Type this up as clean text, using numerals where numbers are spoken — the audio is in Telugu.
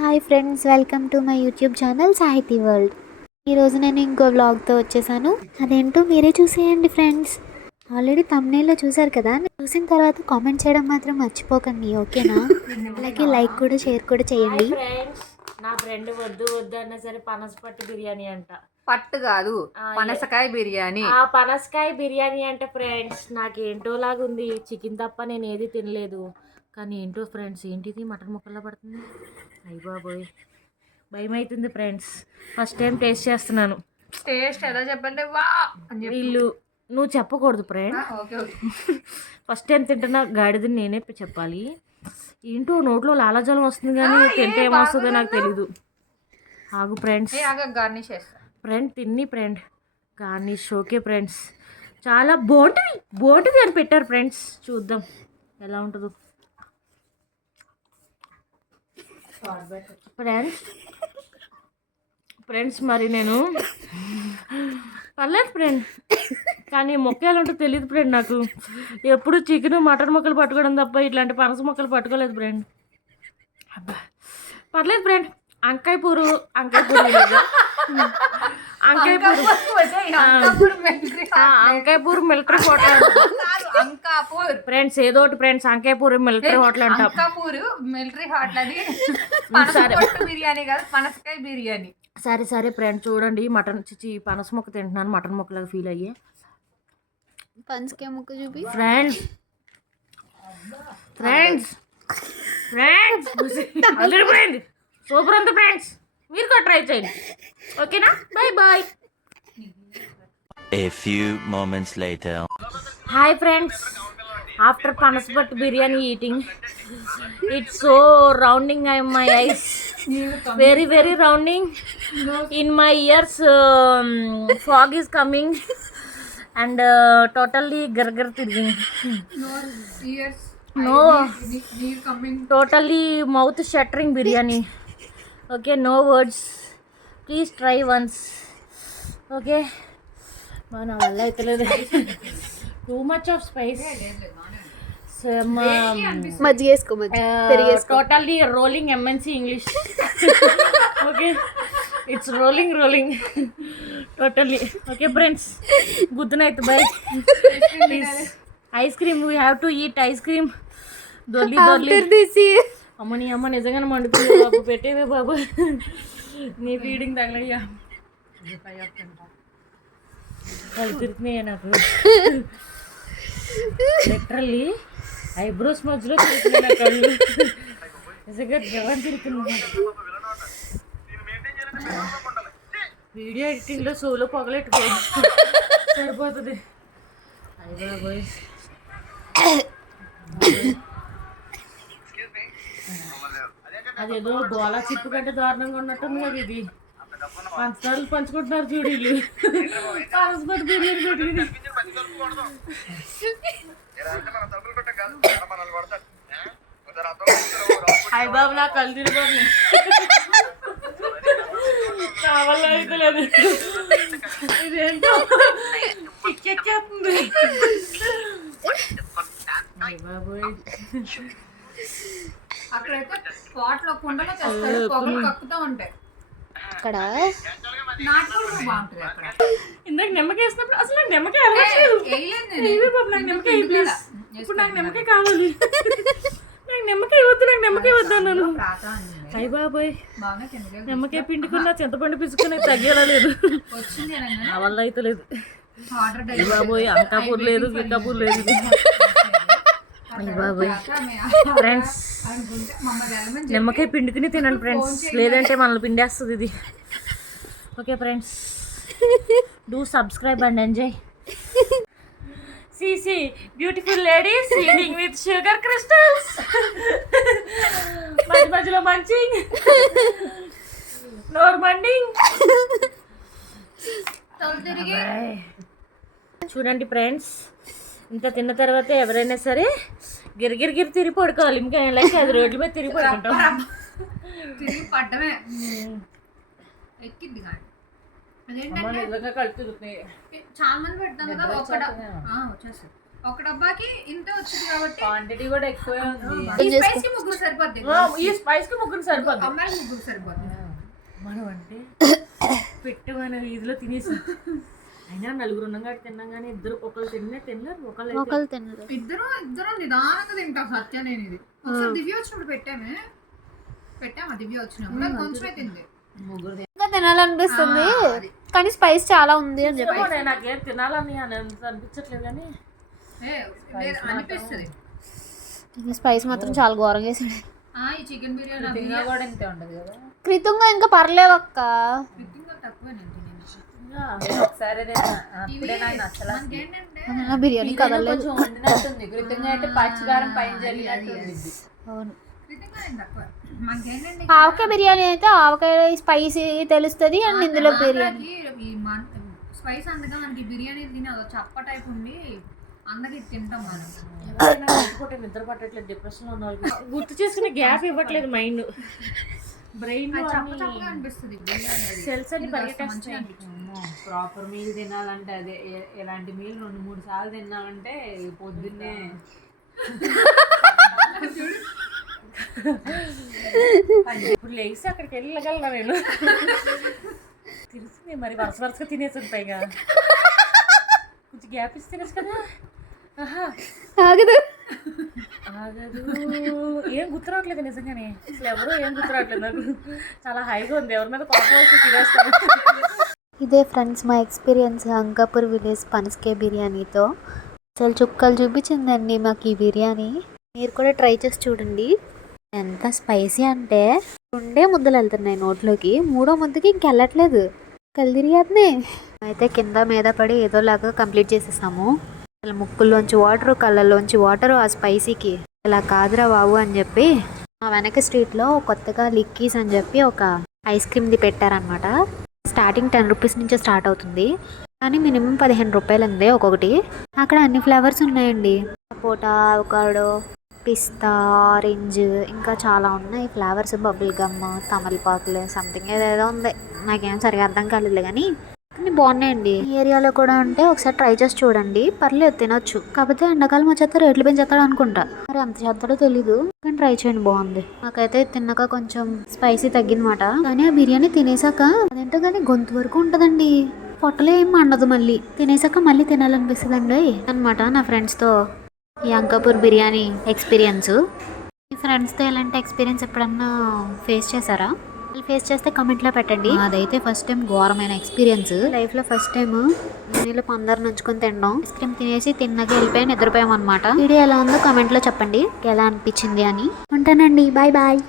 Hi friends, welcome to my YouTube channel సాహితీ వరల్డ్. ఈరోజు నేను ఇంకో వ్లాగ్తో వచ్చేసాను. అదేంటో మీరే చూసేయండి ఫ్రెండ్స్. ఆల్రెడీ థంబ్నెయిల్లో చూసారు కదా, చూసిన తర్వాత కామెంట్ చేయడం మాత్రం మర్చిపోకండి, ఓకేనా? అలాగే లైక్ కూడా షేర్ కూడా చేయండి. నా ఫ్రెండ్ వద్దు అన్నా సరే పనసపట్టు బిర్యానీ అంట. పట్టు కాదు, పనసకాయ బిర్యానీ. ఆ పనసకాయ బిర్యానీ అంటే ఫ్రెండ్స్ నాకేంటో లాగుంది. చికెన్ తప్ప నేను ఏది తినలేదు. కానీ ఏంటో ఫ్రెండ్స్, ఏంటిది మటన్ ముక్కల్లో పడుతుంది. అయ్య బాబోయ్, భయం అవుతుంది ఫ్రెండ్స్. ఫస్ట్ టైం టేస్ట్ చేస్తున్నాను. టేస్ట్ ఎలా చెప్పండి? వా వీళ్ళు నువ్వు చెప్పకూడదు ఫ్రెండ్. ఫస్ట్ టైం తింటున్నా గాడిదని నేనే చెప్పాలి. ఏంటో నోట్లో లాలాజలం వస్తుంది, కానీ తింటే ఏమొస్తుందో నాకు తెలీదు. ఆగు ఫ్రెండ్స్, గార్నిష్ చేస్తా. ఫ్రెండ్ తిన్ని ఫ్రెండ్, గార్నిష్ ఓకే ఫ్రెండ్స్. చాలా బాగుంటుంది అని పెట్టారు ఫ్రెండ్స్. చూద్దాం ఎలా ఉంటుందో. ఫ్రెండ్స్ మరి నేను పర్లేదు ఫ్రెండ్, కానీ మొక్కలు ఉంటే తెలియదు ఫ్రెండ్. నాకు ఎప్పుడు చికెన్ మటన్ ముక్కలు పట్టుకోవడం తప్ప ఇట్లాంటి పనస ముక్కలు పట్టుకోలేదు ఫ్రెండ్. అబ్బా పర్లేదు ఫ్రెండ్. అంకాయ పూరు మిలిటరీ హోటల్ ఫ్రెండ్స్, ఏదో ఒకటి ఫ్రెండ్స్. అంకాయపూర్ మిలిటరీ హోటల్ అంట. మిలిటరీ హోటల్ అది బిర్యానీ కాదు, పనసకాయ బిర్యానీ. సరే ఫ్రెండ్, చూడండి మటన్ పనస ముక్క తింటున్నాను. మటన్ ముక్కలాగా ఫీల్ అయ్యి పనసకాయ ముక్క చూపి ఫ్రెండ్స్ అదిరిపోయింది. సూపర్ ఉంది ఫ్రెండ్స్, మీరు కూడా ట్రై చేయండి, ఓకేనా? Bye. A few moments later. Hi friends, after panaspattu biryani eating, it's so rounding in my eyes, very rounding in my ears. Fog is coming and totally gargar tirging. No, totally mouth shattering biryani. Okay, no words, please try once. Okay, మన వల్ల అయితే లేదు. Too much of spice. Totally rolling MNC English. Okay, it's rolling totally. Okay friends, good night, bye. Please ice cream, we have to eat ice cream. దొర్లి అమ్మ నిజంగానే మండుతుంది బాబు. పెట్టేవే బాబు, నీ ఫీడింగ్ తగలయ్యా. కళ్ళు తిరుగుతున్నాయా నాకు. లిటరల్లీ ఐబ్రోస్ మధ్యలో తిరుగుతున్నాయి నా కళ్ళు. నిజంగా జగన్ తిరుగుతుంది. వీడియో ఎడిటింగ్లో సోలో పొగలెట్టుకో సరిపోతుంది. అయ్య బాబోయ్, అదేదో గోళా చిప్పు కంటే దారుణంగా ఉన్నట్టుంది కదా ఇది. పంచదారులు పంచుకుంటున్నారు చూడు వీళ్ళు. పనసపట్టు బిర్యానీ పెట్టుకుని. అయ్య బాబు, నా కళ్ళు తిరిగిపోతుంది. కావాలో అయితే లేదు, ఇదేంటో చిక్కెక్కేస్తుంది. అయ్య బాబోయ్, అక్కడైతే స్పాట్లో కుండలో చేస్తారు, పొగలు కక్కుతూ ఉంటాయి. అక్కడ బాగుంటుంది. అక్కడ ఇందాక నిమ్మకాయ వేసినప్పుడు అసలు నాకు నిమ్మకాయ అలవాట్లేదు. నాకు నిమ్మకాయ ప్లీజ్, ఇప్పుడు నాకు నిమ్మకాయ కావాలి. నాకు నిమ్మకాయ వద్దు అన్నాను. అయ్య బాబాయ్, నిమ్మకాయ పిండుకున్నా చింతపండు పిసుకుని తగ్గేలా లేదు. నా వల్ల అయితే లేదు. అయ్య బాబోయ్, అంకాపూర్ లేదు, గిక్కాపూర్ లేదు. అయ్య బాబోయ్ ఫ్రెండ్స్, నిమ్మకాయ పిండుకుని తినండి ఫ్రెండ్స్, లేదంటే మనల్ని పిండేస్తుంది ఇది. Okay friends, do subscribe and enjoy. See beautiful ladies eating with sugar crystals. మధ్యలో మంచింగ్, నోరు మండింగ్. చూడండి ఫ్రెండ్స్, ఇంత తిన్న తర్వాత ఎవరైనా సరే గిరిగిరి తిరిగి పడుకోవాలి. ఇంకా లైక్ 5 రోడ్ల మీద తిరిగి పడుకుంటాం. తిరిగి పడ్డమే ఎక్కింది కానీ నిజంగా కళ్ళు తిరుగుతున్నాయి. చాలా మంది పెడతాం కదా, వచ్చేస్తారు. ఒక డబ్బాకి ఇంతే వచ్చింది కాబట్టి క్వాంటిటీ కూడా ఎక్కువే ఉంది. ఈ స్పైస్ కి ముగ్గురు సరిపోద్ది. ఈ స్పైస్ కి ముగ్గురు సరిపోద్ది. అమ్మాయికి ముగ్గురు సరిపోద్ది. మనం అంటే పెట్టమైన వీధిలో తినేసి అయినా నలుగురు ఉన్నాం కాబట్టి తిన్నాం కానీ ఇద్దరు ఒకళ్ళు తినలేరు ఒకళ్ళు తినరు. ఇద్దరు నిదానంగా తింటాం. సత్య నేను ఇది ఒకసారి దివ్య వచ్చినప్పుడు పెట్టామా దివ్య వచ్చినప్పుడు నాకు కొంచెమే తింది. ముగ్గురు ఇంకా తినాలనిపిస్తుంది కానీ స్పైస్ చాలా ఉంది అని చెప్పి నాకేం తినాలని అనిపించట్లేదు కానీ అనిపిస్తుంది. స్పైస్ మాత్రం చాలా ఘోరంగా వేసాడు. ఈ చికెన్ బిర్యానీ కూడా ఇంతే ఉంటది కదా. క్రితంగా ఇంకా పర్లేదు అక్క. తక్కువ నేను ఒకసారి బిర్యానీ కదలేదు. వండినట్టుంది. కృతంగా అయితే పచ్చికారం పైన జరిగినట్టుంది. అవును. మనకేంటంటే ఆవకాయ బిర్యానీ అయితే ఆవకాయ స్పైసీ తెలుస్తుంది అండ్ ఇందులో బిర్యానీ స్పైస్ అందుగా మనకి బిర్యానీ తిని అదో చప్ప టైప్ ఉండి అందరికి తింటాం మనం. నిద్ర పట్టట్లేదు. డిప్రెషన్ లో ఉన్న వాళ్ళకి గుర్తు చేసుకునే గ్యాప్ ఇవ్వట్లేదు మైండ్. బ్రెయిన్ చప్పగా అనిపిస్తుంది. సెల్స్ అని పరిగెట్టేస్తాయి. ప్రాపర్ మీల్ తినాలంటే అదే ఎలాంటి మీల్ 2-3 సార్లు తిన్నామంటే పొద్దున్నే ఇప్పుడు లేచి అక్కడికి వెళ్ళగలరా నేను? తెలిసింది మరి వరుసగా తినేసాను. పైగా కొంచెం గ్యాప్ ఇస్తే తినేసి కదా. ఆగదు ఏం గుర్తురావట్లేదు నిజంగానే. అసలు ఎవరు ఏం గుర్తురావట్లేదు నాకు. చాలా హైగా ఉంది. ఎవరి మీద కోపం వస్తే తినేస్తాను. ఇదే ఫ్రెండ్స్ మా ఎక్స్పీరియన్స్ అంకాపూర్ విలేజ్ పనసకాయ బిర్యానీతో. అసలు చుక్కలు చూపించిందండి మాకు ఈ బిర్యానీ. మీరు కూడా ట్రై చేసి చూడండి. ఎంత స్పైసీ అంటే 2 ముద్దలు వెళ్తున్నాయి నోట్లోకి. 3వ ముద్దకి ఇంకెళ్ళట్లేదు. కలిదిరియాదనే అయితే కింద మీద పడి ఏదోలాగా కంప్లీట్ చేసేసాము. అసలు ముక్కుల్లోంచి వాటరు, కళ్ళల్లోంచి వాటరు ఆ స్పైసీకి. ఇలా కాదురా బాబు అని చెప్పి మా వెనక స్ట్రీట్లో కొత్తగా లిక్కీస్ అని చెప్పి ఒక ఐస్ క్రీమ్ది పెట్టారనమాట. స్టార్టింగ్ 10 రూపీస్ నుంచే స్టార్ట్ అవుతుంది కానీ మినిమం 15 రూపాయలు ఉంది ఒక్కొక్కటి. అక్కడ అన్ని ఫ్లేవర్స్ ఉన్నాయండి. సపోటా, అవకాడో, పిస్తా, ఆరెంజ్ ఇంకా చాలా ఉన్నాయి ఫ్లేవర్స్. బబుల్ గమ్, తమలపాకులు సంథింగ్ ఏదేదో ఉంది. నాకేం సరిగా అర్థం కాలేదు కానీ బాగున్నాయండి. ఈ ఏరియాలో కూడా ఉంటే ఒకసారి ట్రై చేసి చూడండి. పర్లేదు తినొచ్చు. కాకపోతే ఎండాకాలం వచ్చేస్తే రేట్లు పెంచేస్తాడు అనుకుంటా. మరి ఎంత చేస్తాడో తెలీదు కానీ ట్రై చేయండి, బాగుంది. నాకైతే తిన్నాక కొంచెం స్పైసీ తగ్గిందన్నమాట. కానీ ఆ బిర్యానీ తినేసాక అదేంటో కానీ గొంతు వరకు ఉంటుందండి. పొట్టలో ఏం మండదు. మళ్ళీ తినేసాక మళ్ళీ తినాలనిపిస్తుందండి అనమాట. నా ఫ్రెండ్స్తో ఈ అంకాపూర్ బిర్యానీ ఎక్స్పీరియన్స్. మీ ఫ్రెండ్స్తో ఎలాంటి ఎక్స్పీరియన్స్ ఎప్పుడన్నా ఫేస్ చేశారా? ఫేస్ చేస్తే కమెంట్లో పెట్టండి. అదైతే ఫస్ట్ టైం ఘోరమైన ఎక్స్పీరియన్స్. లైఫ్లో ఫస్ట్ టైం నీళ్ళు 15 నుంచుకొని తినడం. ఐస్ క్రీమ్ తినేసి తిన్నాక వెళ్ళిపోయి నిద్రపోయాం అనమాట. వీడియో ఎలా ఉందో కమెంట్లో చెప్పండి ఎలా అనిపించింది అని. ఉంటానండి. Bye bye.